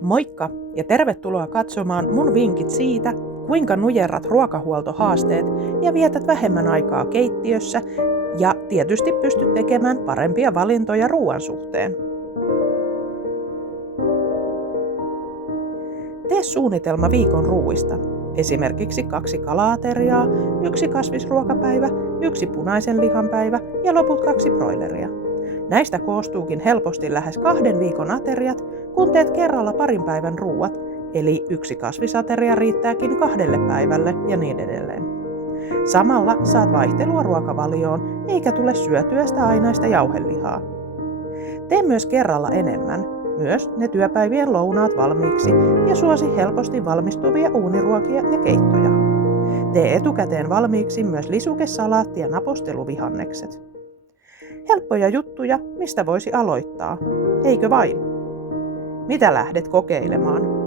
Moikka ja tervetuloa katsomaan mun vinkit siitä, kuinka nujerrat ruokahuoltohaasteet ja vietät vähemmän aikaa keittiössä ja tietysti pystyt tekemään parempia valintoja ruoan suhteen. Tee suunnitelma viikon ruuista. Esimerkiksi 2 kala-ateriaa, 1 kasvisruokapäivä, 1 punaisen lihan päivä ja loput 2 broileria. Näistä koostuukin helposti lähes 2 viikon ateriat, kun teet kerralla parin päivän ruuat, eli 1 kasvisateria riittääkin 2 päivälle ja niin edelleen. Samalla saat vaihtelua ruokavalioon, eikä tule syötyä sitä ainaista jauhelihaa. Tee myös kerralla enemmän, myös ne työpäivien lounaat valmiiksi ja suosi helposti valmistuvia uuniruokia ja keittoja. Tee etukäteen valmiiksi myös lisukesalaatti ja naposteluvihannekset. Helppoja juttuja, mistä voisi aloittaa, eikö vain? Mitä lähdet kokeilemaan?